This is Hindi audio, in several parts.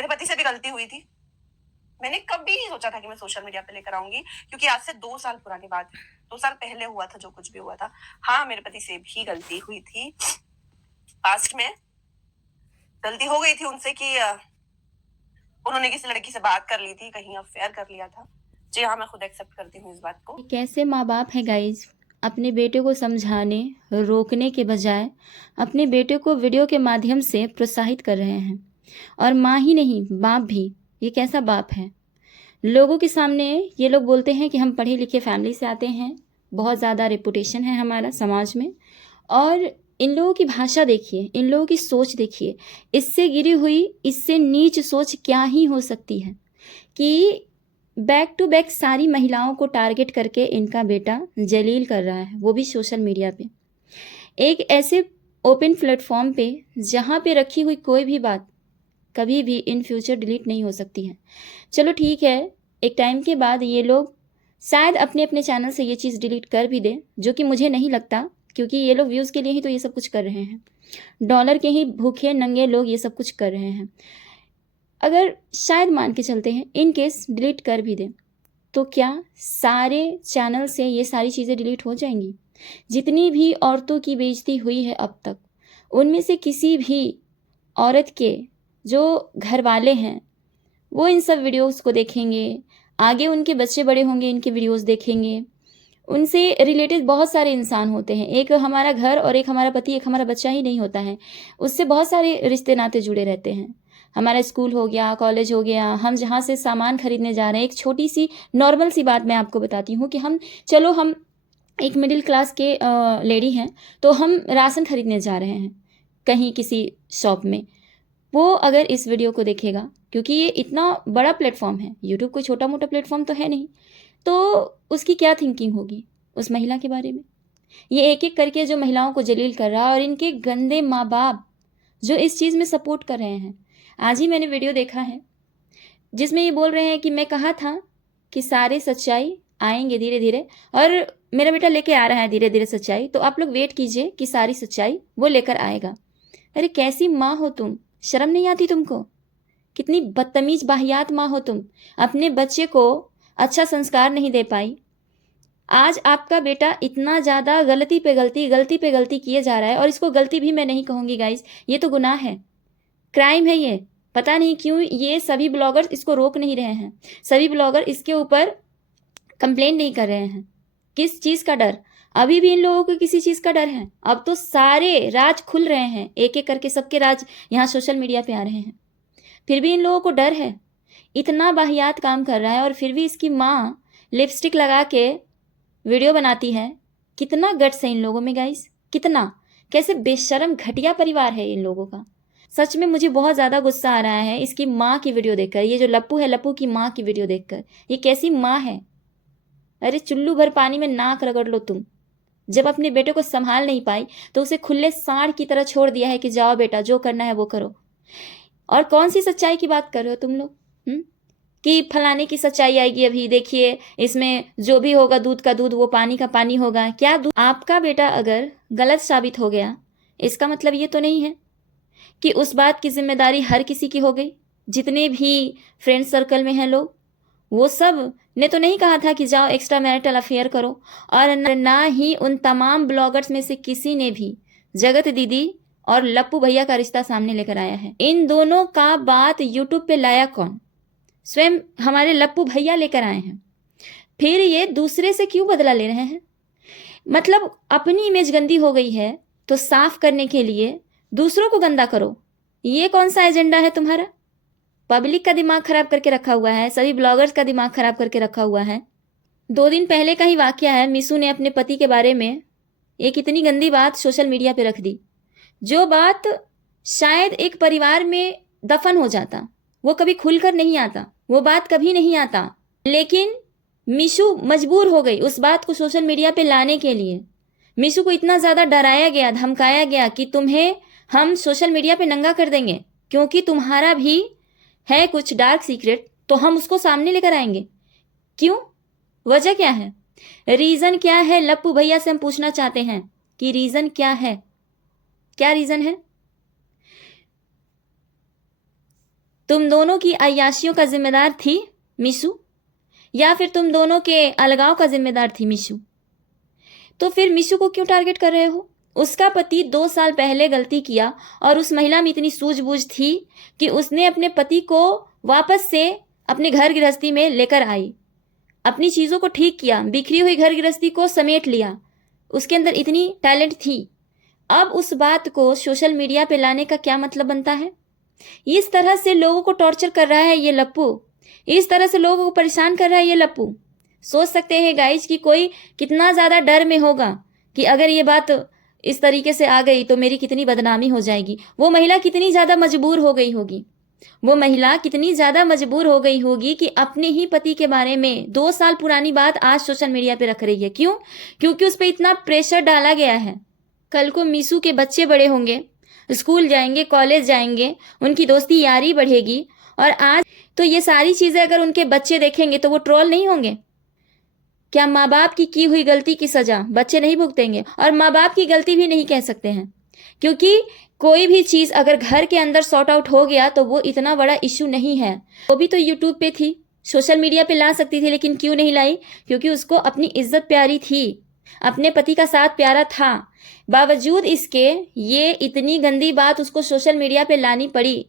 मेरे पति से भी गलती हुई थी। मैंने कभी नहीं सोचा था कि मैं सोशल मीडिया पे लेकर आऊंगी, क्योंकि आज से 2 साल पुरानी बात है। 2 साल पहले हुआ था जो कुछ भी हुआ था। हाँ, मेरे पति से भी गलती हुई थी। पास्ट में गलती हो गई थी उनसे कि उन्होंने किसी लड़की से बात कर ली थी, कहीं अफेयर कर लिया था। जी हाँ, मैं खुद एक्सेप्ट करती हूँ इस बात को। कैसे माँ बाप हैं गाइज, अपने बेटे को समझाने रोकने के बजाय अपने बेटे को वीडियो के माध्यम से प्रोत्साहित कर रहे हैं। और माँ ही नहीं, बाप भी। ये कैसा बाप है? लोगों के सामने ये लोग बोलते हैं कि हम पढ़े लिखे फैमिली से आते हैं, बहुत ज़्यादा रेपुटेशन है हमारा समाज में। और इन लोगों की भाषा देखिए, इन लोगों की सोच देखिए। इससे गिरी हुई, इससे नीच सोच क्या ही हो सकती है कि बैक टू बैक सारी महिलाओं को टारगेट करके इनका बेटा जलील कर रहा है, वो भी सोशल मीडिया पे, एक ऐसे ओपन प्लेटफॉर्म पे जहाँ पे रखी हुई कोई भी बात कभी भी इन फ्यूचर डिलीट नहीं हो सकती है। चलो ठीक है, एक टाइम के बाद ये लोग शायद अपने अपने चैनल से ये चीज़ डिलीट कर भी दें, जो कि मुझे नहीं लगता, क्योंकि ये लोग व्यूज़ के लिए ही तो ये सब कुछ कर रहे हैं। डॉलर के ही भूखे नंगे लोग ये सब कुछ कर रहे हैं। अगर शायद मान के चलते हैं इन केस डिलीट कर भी दें, तो क्या सारे चैनल से ये सारी चीज़ें डिलीट हो जाएंगी? जितनी भी औरतों की बेइज्जती हुई है अब तक, उनमें से किसी भी औरत के जो घर वाले हैं वो इन सब वीडियोस को देखेंगे, आगे उनके बच्चे बड़े होंगे इनके वीडियोस देखेंगे। उनसे रिलेटेड बहुत सारे इंसान होते हैं, एक हमारा घर और एक हमारा पति, एक हमारा बच्चा ही नहीं होता है, उससे बहुत सारे रिश्ते नाते जुड़े रहते हैं। हमारा स्कूल हो गया, कॉलेज हो गया, हम जहाँ से सामान खरीदने जा रहे हैं। एक छोटी सी नॉर्मल सी बात मैं आपको बताती हूँ कि हम एक मिडिल क्लास के लेडी हैं, तो हम राशन खरीदने जा रहे हैं कहीं किसी शॉप में। वो अगर इस वीडियो को देखेगा, क्योंकि ये इतना बड़ा प्लेटफॉर्म है, यूट्यूब कोई छोटा मोटा प्लेटफॉर्म तो है नहीं, तो उसकी क्या थिंकिंग होगी उस महिला के बारे में? ये एक एक करके जो महिलाओं को जलील कर रहा है, और इनके गंदे माँ बाप जो इस चीज़ में सपोर्ट कर रहे हैं। आज ही मैंने वीडियो देखा है जिसमें ये बोल रहे हैं कि मैं कहा था कि सारे सच्चाई आएंगे धीरे धीरे, और मेरा बेटा लेके आ रहा है धीरे धीरे सच्चाई, तो आप लोग वेट कीजिए कि सारी सच्चाई वो लेकर आएगा। अरे कैसी माँ हो तुम? शर्म नहीं आती तुमको? कितनी बदतमीज बाहियात माँ हो तुम! अपने बच्चे को अच्छा संस्कार नहीं दे पाई। आज आपका बेटा इतना ज़्यादा गलती पे गलती किए जा रहा है, और इसको गलती भी मैं नहीं कहूँगी गाइस, ये तो गुनाह है, क्राइम है ये। पता नहीं क्यों ये सभी ब्लॉगर्स इसको रोक नहीं रहे हैं, सभी ब्लॉगर इसके ऊपर कंप्लेन नहीं कर रहे हैं। किस चीज़ का डर? अभी भी इन लोगों को किसी चीज़ का डर है? अब तो सारे राज खुल रहे हैं, एक एक करके सबके राज यहाँ सोशल मीडिया पे आ रहे हैं, फिर भी इन लोगों को डर है। इतना वाहियात काम कर रहा है, और फिर भी इसकी माँ लिपस्टिक लगा के वीडियो बनाती है। कितना गट्स है इन लोगों में गाइस, कितना! कैसे बेशरम घटिया परिवार है इन लोगों का। सच में मुझे बहुत ज़्यादा गुस्सा आ रहा है इसकी माँ की वीडियो देखकर। ये जो लप्पू है, लप्पू की माँ की वीडियो देखकर, ये कैसी माँ है? अरे चुल्लू भर पानी में नाक रगड़ लो तुम। जब अपने बेटे को संभाल नहीं पाई तो उसे खुले सांड की तरह छोड़ दिया है कि जाओ बेटा, जो करना है वो करो। और कौन सी सच्चाई की बात कर रहे हो तुम लोग? कि फलाने की सच्चाई आएगी, अभी देखिए इसमें जो भी होगा दूध का दूध, वो पानी का पानी होगा। क्या दूध? आपका बेटा अगर गलत साबित हो गया, इसका मतलब ये तो नहीं है कि उस बात की जिम्मेदारी हर किसी की हो गई। जितने भी फ्रेंड सर्कल में हैं लोग, वो सब ने तो नहीं कहा था कि जाओ एक्स्ट्रा मैरिटल अफेयर करो, और ना ही उन तमाम ब्लॉगर्स में से किसी ने भी जगत दीदी और लप्पू भैया का रिश्ता सामने लेकर आया है। इन दोनों का बात यूट्यूब पे लाया कौन? स्वयं हमारे लप्पू भैया लेकर आए हैं। फिर ये दूसरे से क्यों बदला ले रहे हैं? मतलब अपनी इमेज गंदी हो गई है तो साफ करने के लिए दूसरों को गंदा करो, ये कौन सा एजेंडा है तुम्हारा? पब्लिक का दिमाग खराब करके रखा हुआ है, सभी ब्लॉगर्स का दिमाग खराब करके रखा हुआ है। 2 दिन पहले का ही वाकया है, मिशू ने अपने पति के बारे में एक इतनी गंदी बात सोशल मीडिया पे रख दी, जो बात शायद एक परिवार में दफन हो जाता, वो कभी खुलकर नहीं आता, वो बात कभी नहीं आता, लेकिन मिशू मजबूर हो गई उस बात को सोशल मीडिया पे लाने के लिए। मिशू को इतना ज़्यादा डराया गया, धमकाया गया कि तुम्हें हम सोशल मीडिया पे नंगा कर देंगे, क्योंकि तुम्हारा भी है कुछ डार्क सीक्रेट, तो हम उसको सामने लेकर आएंगे। क्यों? वजह क्या है? रीज़न क्या है? लप्पू भैया से हम पूछना चाहते हैं कि रीज़न क्या है, क्या रीज़न है? तुम दोनों की अय्याशियों का जिम्मेदार थी मीशू, या फिर तुम दोनों के अलगाव का जिम्मेदार थी मीशू? तो फिर मीशू को क्यों टारगेट कर रहे हो? उसका पति 2 साल पहले गलती किया और उस महिला में इतनी सूझबूझ थी कि उसने अपने पति को वापस से अपने घर गृहस्थी में लेकर आई, अपनी चीज़ों को ठीक किया, बिखरी हुई घर गृहस्थी को समेट लिया। उसके अंदर इतनी टैलेंट थी। अब उस बात को सोशल मीडिया पे लाने का क्या मतलब बनता है? इस तरह से लोगों को टॉर्चर कर रहा है ये लप्पू, इस तरह से लोगों को परेशान कर रहा है ये लप्पू। सोच सकते हैं गाइज कि कोई कितना ज़्यादा डर में होगा कि अगर ये बात इस तरीके से आ गई तो मेरी कितनी बदनामी हो जाएगी। वो महिला कितनी ज़्यादा मजबूर हो गई होगी, वो महिला कितनी ज़्यादा मजबूर हो गई होगी कि अपने ही पति के बारे में 2 साल पुरानी बात आज सोशल मीडिया पे रख रही है। क्यों? क्योंकि उस पर इतना प्रेशर डाला गया है। कल को मीशू के बच्चे बड़े होंगे, स्कूल जाएंगे, कॉलेज जाएंगे, उनकी दोस्ती यारी बढ़ेगी, और आज तो ये सारी चीज़ें अगर उनके बच्चे देखेंगे तो वो ट्रोल नहीं होंगे? क्या माँ बाप की हुई गलती की सजा बच्चे नहीं भुगतेंगे? और माँ बाप की गलती भी नहीं कह सकते हैं, क्योंकि कोई भी चीज़ अगर घर के अंदर सॉर्ट आउट हो गया तो वो इतना बड़ा इशू नहीं है। वो भी तो यूट्यूब पे थी, सोशल मीडिया पे ला सकती थी, लेकिन क्यों नहीं लाई? क्योंकि उसको अपनी इज्जत प्यारी थी, अपने पति का साथ प्यारा था। बावजूद इसके ये इतनी गंदी बात उसको सोशल मीडिया पे लानी पड़ी।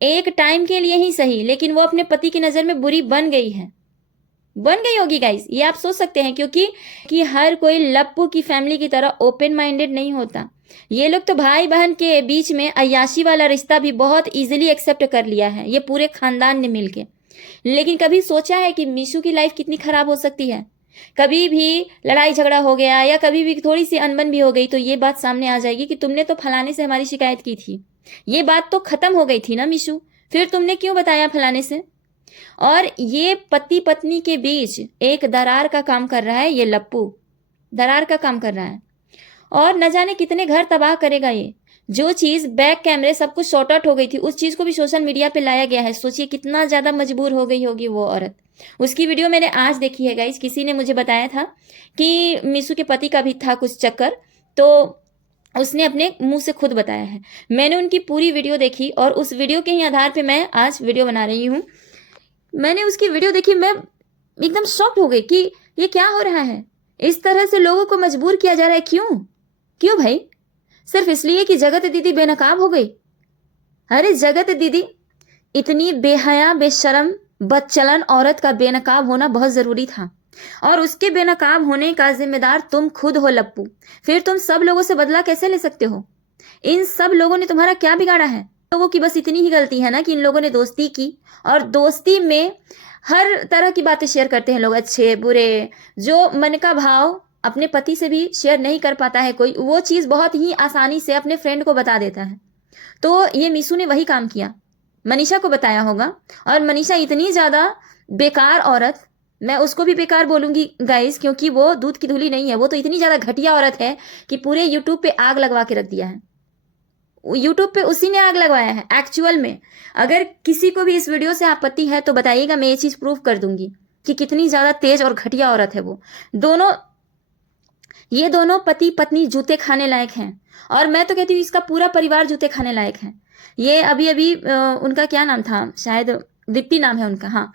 एक टाइम के लिए ही सही, लेकिन वो अपने पति की नज़र में बुरी बन गई है, बन गई होगी गाइस, ये आप सोच सकते हैं। क्योंकि हर कोई लप्पू की फैमिली की तरह ओपन माइंडेड नहीं होता। ये लोग तो भाई बहन के बीच में अय्याशी वाला रिश्ता भी बहुत इजीली एक्सेप्ट कर लिया है, ये पूरे खानदान ने मिलके। लेकिन कभी सोचा है कि मीशू की लाइफ कितनी खराब हो सकती है? कभी भी लड़ाई झगड़ा हो गया या कभी भी थोड़ी सी अनबन भी हो गई तो ये बात सामने आ जाएगी कि तुमने तो फलाने से हमारी शिकायत की थी। ये बात तो खत्म हो गई थी ना मीशू, फिर तुमने क्यों बताया फलाने से? और ये पति पत्नी के बीच एक दरार का काम कर रहा है ये लप्पू, दरार का काम कर रहा है, और न जाने कितने घर तबाह करेगा ये। जो चीज़ बैक कैमरे सब कुछ शॉर्ट आउट हो गई थी, उस चीज़ को भी सोशल मीडिया पे लाया गया है। सोचिए कितना ज़्यादा मजबूर हो गई होगी वो औरत। उसकी वीडियो मैंने आज देखी है गाइस, किसी ने मुझे बताया था कि मीशू के पति का भी था कुछ चक्कर, तो उसने अपने मुंह से खुद बताया है। मैंने उनकी पूरी वीडियो देखी और उस वीडियो के ही आधार पर मैं आज वीडियो बना रही हूँ। मैंने उसकी वीडियो देखी, मैं एकदम शॉक्ड हो गई कि ये क्या हो रहा है। इस तरह से लोगों को मजबूर किया जा रहा है। क्यों भाई? सिर्फ इसलिए कि जगत दीदी बेनकाब हो गई? अरे जगत दीदी, इतनी बेहया बेशरम बदचलन औरत का बेनकाब होना बहुत ज़रूरी था, और उसके बेनकाब होने का जिम्मेदार तुम खुद हो लप्पू। फिर तुम सब लोगों से बदला कैसे ले सकते हो? इन सब लोगों ने तुम्हारा क्या बिगाड़ा है? लोगों की बस इतनी ही गलती है ना कि इन लोगों ने दोस्ती की, और दोस्ती में हर तरह की बातें शेयर करते हैं लोग, अच्छे बुरे। जो मन का भाव अपने पति से भी शेयर नहीं कर पाता है कोई, वो चीज़ बहुत ही आसानी से अपने फ्रेंड को बता देता है। तो ये मीशू ने वही काम किया, मनीषा को बताया होगा। और मनीषा इतनी ज़्यादा बेकार औरत, मैं उसको भी बेकार बोलूँगी गाइस, क्योंकि वो दूध की धुली नहीं है। वो तो इतनी ज़्यादा घटिया औरत है कि पूरे यूट्यूब पे आग लगवा के रख दिया है। यूट्यूब पे उसी ने आग लगवाया है एक्चुअल में। अगर किसी को भी इस वीडियो से आपत्ति है तो बताइएगा, मैं ये चीज़ प्रूव कर दूंगी कि कितनी ज़्यादा तेज और घटिया औरत है वो। ये दोनों पति पत्नी जूते खाने लायक हैं, और मैं तो कहती हूँ इसका पूरा परिवार जूते खाने लायक है। ये अभी उनका क्या नाम था, शायद दीप्ति नाम है उनका, हाँ,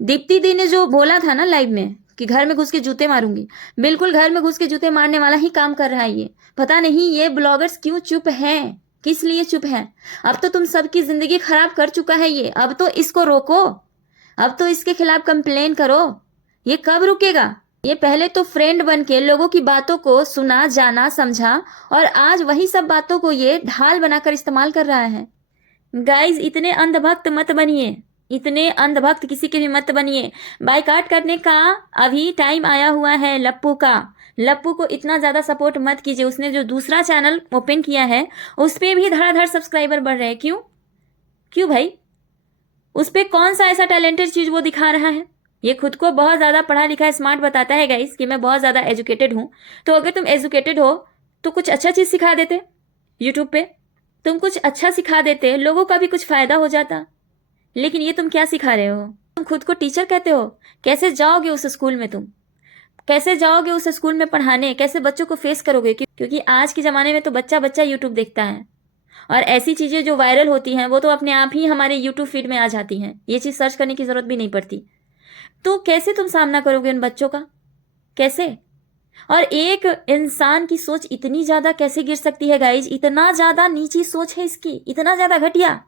दीप्ति दी ने जो बोला था ना लाइव में कि घर में घुस के जूते मारूंगी, बिल्कुल घर में घुस के जूते मारने वाला ही काम कर रहा है ये। पता नहीं ये ब्लॉगर्स क्यों चुप हैं, किस लिए चुप है? अब तो तुम सबकी जिंदगी खराब कर चुका है ये, अब तो इसको रोको, अब तो इसके खिलाफ कंप्लेन करो। ये कब रुकेगा? ये पहले तो फ्रेंड बन के लोगों की बातों को सुना, जाना, समझा, और आज वही सब बातों को ये ढाल बनाकर इस्तेमाल कर रहा है। गाइज, इतने अंधभक्त मत बनिए, इतने अंधभक्त किसी के भी मत बनिए। बाइकाट करने का अभी टाइम आया हुआ है लप्पू का। लप्पू को इतना ज़्यादा सपोर्ट मत कीजिए। उसने जो दूसरा चैनल ओपन किया है उस पर भी धड़ाधड़ सब्सक्राइबर बढ़ रहे हैं। क्यों भाई? उस पर कौन सा ऐसा टैलेंटेड चीज़ वो दिखा रहा है? ये खुद को बहुत ज़्यादा पढ़ा लिखा स्मार्ट बताता है गाइस कि मैं बहुत ज़्यादा एजुकेटेड हूँ। तो अगर तुम एजुकेटेड हो तो कुछ अच्छा चीज़ सिखा देते यूट्यूब पे, तुम कुछ अच्छा सिखा देते, लोगों का भी कुछ फ़ायदा हो जाता। लेकिन ये तुम क्या सिखा रहे हो? तुम खुद को टीचर कहते हो, कैसे जाओगे उस स्कूल में? तुम कैसे जाओगे उस स्कूल में पढ़ाने? कैसे बच्चों को फेस करोगे? क्योंकि आज के ज़माने में तो बच्चा यूट्यूब देखता है, और ऐसी चीज़ें जो वायरल होती हैं वो तो अपने आप ही हमारे यूट्यूब फीड में आ जाती हैं, ये चीज़ सर्च करने की ज़रूरत भी नहीं पड़ती। तो कैसे तुम सामना करोगे उन बच्चों का, कैसे? और एक इंसान की सोच इतनी ज़्यादा कैसे गिर सकती है गाइज, इतना ज़्यादा नीची सोच है इसकी, इतना ज़्यादा घटिया।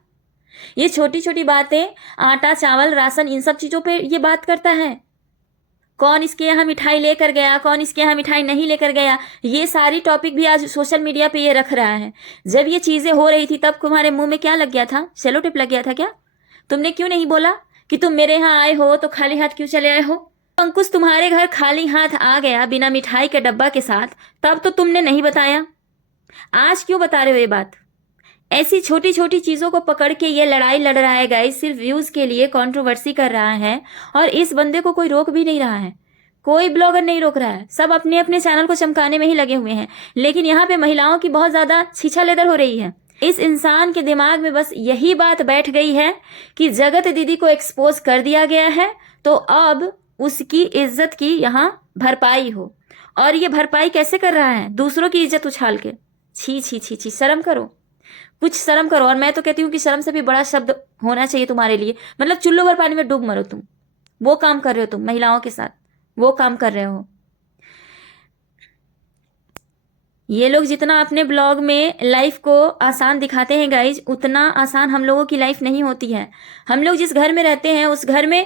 ये छोटी छोटी बातें, आटा चावल राशन, इन सब चीज़ों पे ये बात करता है। कौन इसके यहाँ मिठाई लेकर गया, कौन इसके यहाँ मिठाई नहीं लेकर गया, ये सारी टॉपिक भी आज सोशल मीडिया पे ये रख रहा है। जब ये चीज़ें हो रही थी तब तुम्हारे मुंह में क्या लग गया था, सेलो टेप लग गया था क्या? तुमने क्यों नहीं बोला कि तुम मेरे यहाँ आए हो तो खाली हाथ क्यों चले आए हो? अंकुश तुम्हारे घर खाली हाथ आ गया बिना मिठाई के डब्बा के साथ, तब तो तुमने नहीं बताया, आज क्यों बता रहे हो ये बात? ऐसी छोटी छोटी चीज़ों को पकड़ के ये लड़ाई लड़ रहा है गाइस, सिर्फ व्यूज़ के लिए कंट्रोवर्सी कर रहा है। और इस बंदे को कोई रोक भी नहीं रहा है, कोई ब्लॉगर नहीं रोक रहा है, सब अपने अपने चैनल को चमकाने में ही लगे हुए हैं। लेकिन यहाँ पे महिलाओं की बहुत ज़्यादा छीछा लेदर हो रही है। इस इंसान के दिमाग में बस यही बात बैठ गई है कि जगत दीदी को एक्सपोज कर दिया गया है तो अब उसकी इज्जत की यहाँ भरपाई हो। और ये भरपाई कैसे कर रहा है? दूसरों की इज्जत उछाल के। छी छी छी छी, शर्म करो, कुछ शर्म करो। और मैं तो कहती हूँ कि शर्म से भी बड़ा शब्द होना चाहिए तुम्हारे लिए, मतलब चुल्लू भर पानी में डूब मरो तुम। वो काम कर रहे हो तुम महिलाओं के साथ, वो काम कर रहे हो। ये लोग जितना अपने ब्लॉग में लाइफ को आसान दिखाते हैं गाइज, उतना आसान हम लोगों की लाइफ नहीं होती है। हम लोग जिस घर में रहते हैं उस घर में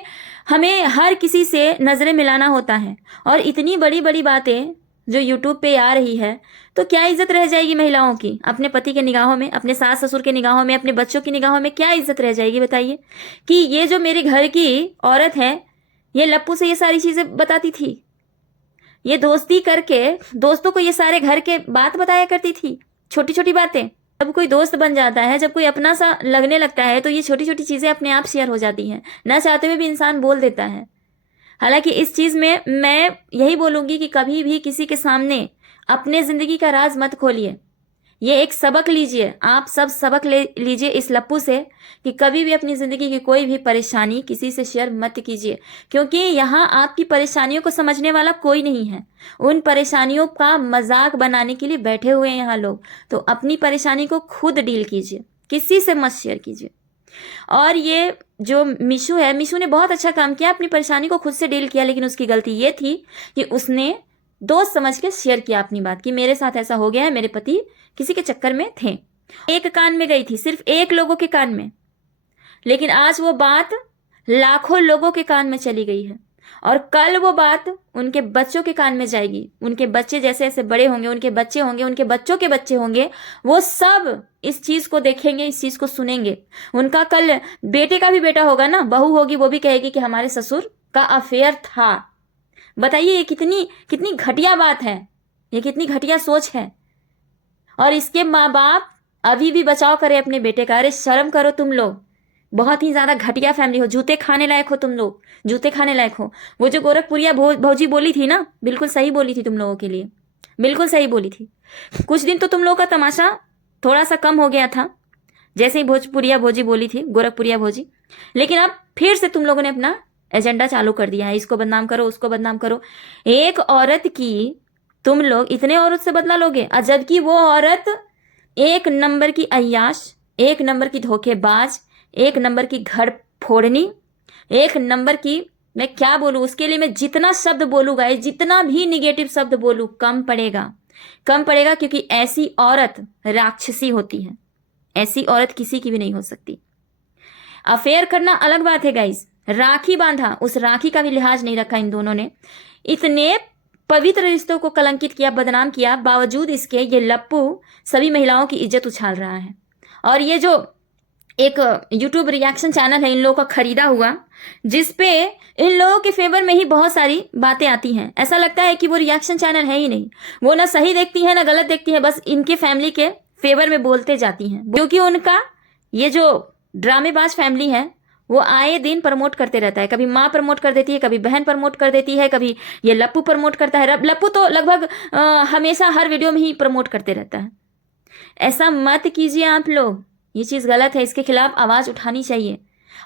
हमें हर किसी से नज़रें मिलाना होता है। और इतनी बड़ी बड़ी बातें जो यूट्यूब पे आ रही है, तो क्या इज्जत रह जाएगी महिलाओं की अपने पति के निगाहों में, अपने सास ससुर के निगाहों में, अपने बच्चों की निगाहों में? क्या इज्जत रह जाएगी बताइए? कि ये जो मेरे घर की औरत है, ये लप्पू से ये सारी चीज़ें बताती थी, ये दोस्ती करके दोस्तों को ये सारे घर के बात बताया करती थी, छोटी छोटी बातें। जब कोई दोस्त बन जाता है, जब कोई अपना सा लगने लगता है, तो ये छोटी छोटी चीज़ें अपने आप शेयर हो जाती हैं, ना चाहते हुए भी इंसान बोल देता है। हालांकि इस चीज़ में मैं यही बोलूँगी कि कभी भी किसी के सामने अपने ज़िंदगी का राज मत खोलिए। ये एक सबक लीजिए, आप सब सबक ले लीजिए इस लप्पू से कि कभी भी अपनी ज़िंदगी की कोई भी परेशानी किसी से शेयर मत कीजिए, क्योंकि यहाँ आपकी परेशानियों को समझने वाला कोई नहीं है। उन परेशानियों का मजाक बनाने के लिए बैठे हुए हैं यहाँ लोग। तो अपनी परेशानी को खुद डील कीजिए, किसी से मत शेयर कीजिए। और ये जो मिशू है, मिशू ने बहुत अच्छा काम किया, अपनी परेशानी को खुद से डील किया। लेकिन उसकी गलती ये थी कि उसने दोस्त समझ के शेयर किया अपनी बात कि मेरे साथ ऐसा हो गया है, मेरे पति किसी के चक्कर में थे। एक कान में गई थी, सिर्फ एक लोगों के कान में, लेकिन आज वो बात लाखों लोगों के कान में चली गई है। और कल वो बात उनके बच्चों के कान में जाएगी। उनके बच्चे जैसे जैसे बड़े होंगे, उनके बच्चे होंगे, उनके बच्चों के बच्चे होंगे, वो सब इस चीज़ को देखेंगे, इस चीज़ को सुनेंगे। उनका कल बेटे का भी बेटा होगा ना, बहू होगी, वो भी कहेगी कि हमारे ससुर का अफेयर था। बताइए ये कितनी कितनी घटिया बात है, ये कितनी घटिया सोच है। और इसके माँ बाप अभी भी बचाव करे अपने बेटे का। अरे शर्म करो तुम लोग, बहुत ही ज़्यादा घटिया फैमिली हो, जूते खाने लायक हो तुम लोग, जूते खाने लायक हो। वो जो गोरखपुरिया भौजी बोली थी ना, बिल्कुल सही बोली थी तुम लोगों के लिए, बिल्कुल सही बोली थी। कुछ दिन तो तुम लोगों का तमाशा थोड़ा सा कम हो गया था, जैसे ही भोजपुरिया भौजी बोली थी, गोरखपुरिया भौजी। लेकिन अब फिर से तुम लोगों ने अपना एजेंडा चालू कर दिया है, इसको बदनाम करो, उसको बदनाम करो। एक औरत की तुम लोग इतने औरत से बदला लोगे, और जबकि वो औरत एक नंबर की अय्याश, एक नंबर की धोखेबाज, एक नंबर की घर फोड़नी, एक नंबर की, मैं क्या बोलूँ उसके लिए, मैं जितना शब्द बोलूँगा, जितना भी निगेटिव शब्द बोलूँ कम पड़ेगा, कम पड़ेगा। क्योंकि ऐसी औरत राक्षसी होती है, ऐसी औरत किसी की भी नहीं हो सकती। अफेयर करना अलग बात है गाइस, राखी बांधा, उस राखी का भी लिहाज नहीं रखा इन दोनों ने। इतने पवित्र रिश्तों को कलंकित किया, बदनाम किया, बावजूद इसके ये लप्पू सभी महिलाओं की इज्जत उछाल रहा है। और ये जो एक यूट्यूब रिएक्शन चैनल है इन लोगों का खरीदा हुआ, जिसपे इन लोगों के फेवर में ही बहुत सारी बातें आती हैं। ऐसा लगता है कि वो रिएक्शन चैनल है ही नहीं, वो ना सही देखती है ना गलत देखती है, बस इनके फैमिली के फेवर में बोलते जाती हैं। क्योंकि उनका ये जो ड्रामेबाज फैमिली है वो आए दिन प्रमोट करते रहता है, कभी माँ प्रमोट कर देती है, कभी बहन प्रमोट कर देती है, कभी ये लप्पू प्रमोट करता है। लप्पू तो लगभग हमेशा हर वीडियो में ही प्रमोट करते रहता है। ऐसा मत कीजिए आप लोग, ये चीज़ गलत है, इसके खिलाफ आवाज़ उठानी चाहिए।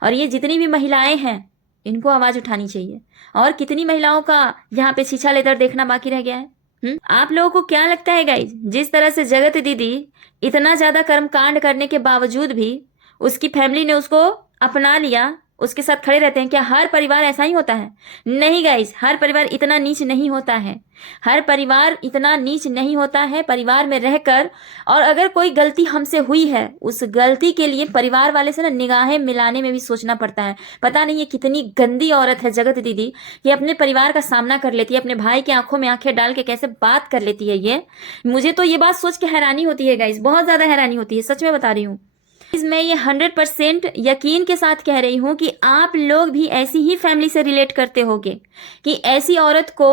और ये जितनी भी महिलाएं हैं इनको आवाज़ उठानी चाहिए। और कितनी महिलाओं का यहाँ पे छीछा लेदर देखना बाकी रह गया है, आप लोगों को क्या लगता है गाइज, जिस तरह से जगत दीदी इतना ज्यादा कर्मकांड करने के बावजूद भी उसकी फैमिली ने उसको अपना लिया, उसके साथ खड़े रहते हैं? क्या हर परिवार ऐसा ही होता है? नहीं गाइज, हर परिवार इतना नीच नहीं होता है। हर परिवार इतना नीच नहीं होता है। परिवार में रहकर, और अगर कोई गलती हमसे हुई है, उस गलती के लिए परिवार वाले से ना निगाहें मिलाने में भी सोचना पड़ता है। पता नहीं ये कितनी गंदी औरत है जगत दीदी, ये अपने परिवार का सामना कर लेती है, अपने भाई की आंखों में आंखें डाल के कैसे बात कर लेती है ये। मुझे तो ये बात सोच के हैरानी होती है गाइज, बहुत ज्यादा हैरानी होती है, सच में बता रही हूँ। मैं ये 100% यकीन के साथ कह रही हूं कि आप लोग भी ऐसी ही फैमिली से रिलेट करते होंगे कि ऐसी औरत को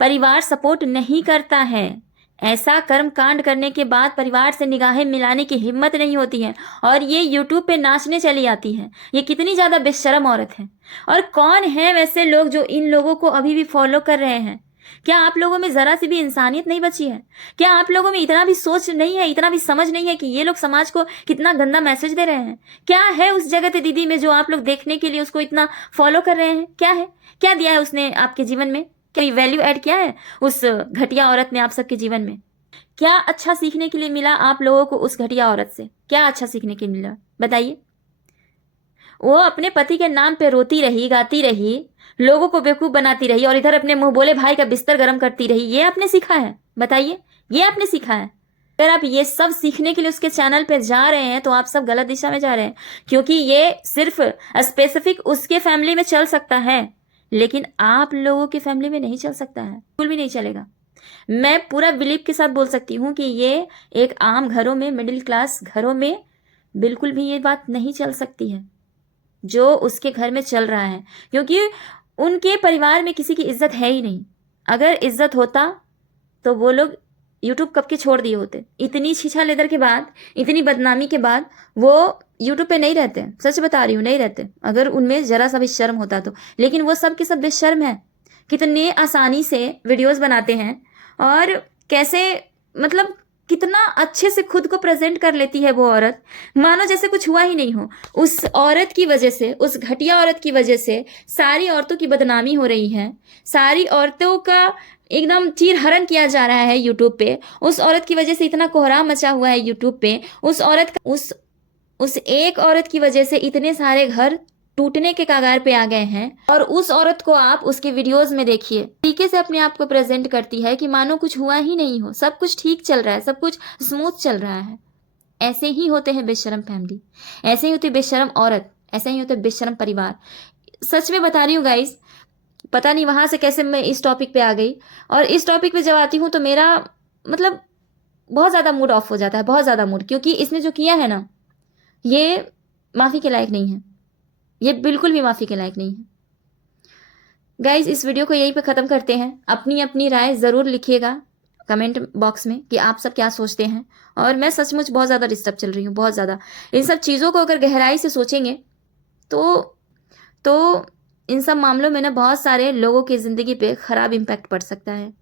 परिवार सपोर्ट नहीं करता है। ऐसा कर्म कांड करने के बाद परिवार से निगाहें मिलाने की हिम्मत नहीं होती है, और ये यूट्यूब पे नाचने चली आती है। ये कितनी ज्यादा बेशर्म औरत है। और कौन है वैसे लोग जो इन लोगों को अभी भी फॉलो कर रहे हैं? क्या आप लोगों में जरा सी भी इंसानियत नहीं बची है? क्या आप लोगों में इतना भी सोच नहीं है, इतना भी समझ नहीं है कि ये लोग समाज को कितना गंदा मैसेज दे रहे हैं? क्या है उस जगत दीदी में जो आप लोग देखने के लिए उसको इतना फॉलो कर रहे हैं? क्या है? क्या दिया है उसने आपके जीवन में? क्या वैल्यू ऐड किया है उस घटिया औरत ने आप सबके जीवन में? क्या अच्छा सीखने के लिए मिला आप लोगों को उस घटिया औरत से? क्या अच्छा सीखने के लिए मिला बताइए? वो अपने पति के नाम पे रोती रही, गाती रही, लोगों को बेवकूफ बनाती रही, और इधर अपने मुंह बोले भाई का बिस्तर गर्म करती रही। ये आपने सीखा है? बताइए, ये आपने सीखा है? अगर आप ये सब सीखने के लिए उसके चैनल पे जा रहे हैं तो आप सब गलत दिशा में जा रहे हैं, क्योंकि ये सिर्फ स्पेसिफिक उसके फैमिली में चल सकता है, लेकिन आप लोगों की फैमिली में नहीं चल सकता है, बिल्कुल भी नहीं चलेगा। मैं पूरा बिलीव के साथ बोल सकती हूँ कि ये एक आम घरों में, मिडिल क्लास घरों में बिल्कुल भी ये बात नहीं चल सकती है जो उसके घर में चल रहा है, क्योंकि उनके परिवार में किसी की इज्जत है ही नहीं। अगर इज्जत होता तो वो लोग यूट्यूब कब के छोड़ दिए होते। इतनी छीछा लेदर के बाद, इतनी बदनामी के बाद वो यूट्यूब पे नहीं रहते। सच बता रही हूँ, नहीं रहते अगर उनमें जरा सा भी शर्म होता तो। लेकिन वो सब के सब बेशर्म है। कितने आसानी से वीडियोस बनाते हैं, और कैसे मतलब कितना अच्छे से खुद को प्रेजेंट कर लेती है वो औरत, मानो जैसे कुछ हुआ ही नहीं हो। उस औरत की वजह से, उस घटिया औरत की वजह से सारी औरतों की बदनामी हो रही है, सारी औरतों का एकदम चीरहरण किया जा रहा है यूट्यूब पे। उस औरत की वजह से इतना कोहराम मचा हुआ है यूट्यूब पे। उस एक औरत की वजह से इतने सारे घर टूटने के कगार पे आ गए हैं, और उस औरत को आप उसके वीडियोस में देखिए, तरीके से अपने आप को प्रेजेंट करती है कि मानो कुछ हुआ ही नहीं हो, सब कुछ ठीक चल रहा है, सब कुछ स्मूथ चल रहा है। ऐसे ही होते हैं बेशर्म फैमिली, ऐसे ही होती बेशर्म औरत, ऐसे ही होते बेशर्म परिवार। सच में बता रही हूँ गाइस, पता नहीं वहां से कैसे मैं इस टॉपिक पे आ गई, और इस टॉपिक पे जब आती हूँ तो मेरा मतलब बहुत ज्यादा मूड ऑफ हो जाता है, बहुत ज्यादा मूड, क्योंकि इसने जो किया है ना, ये माफी के लायक नहीं है, ये बिल्कुल भी माफी के लायक नहीं है। गाइज, इस वीडियो को यहीं पे ख़त्म करते हैं। अपनी अपनी राय ज़रूर लिखिएगा कमेंट बॉक्स में कि आप सब क्या सोचते हैं। और मैं सचमुच बहुत ज़्यादा डिस्टर्ब चल रही हूँ, बहुत ज़्यादा। इन सब चीज़ों को अगर गहराई से सोचेंगे तो इन सब मामलों में ना बहुत सारे लोगों की ज़िंदगी पे ख़राब इम्पैक्ट पड़ सकता है।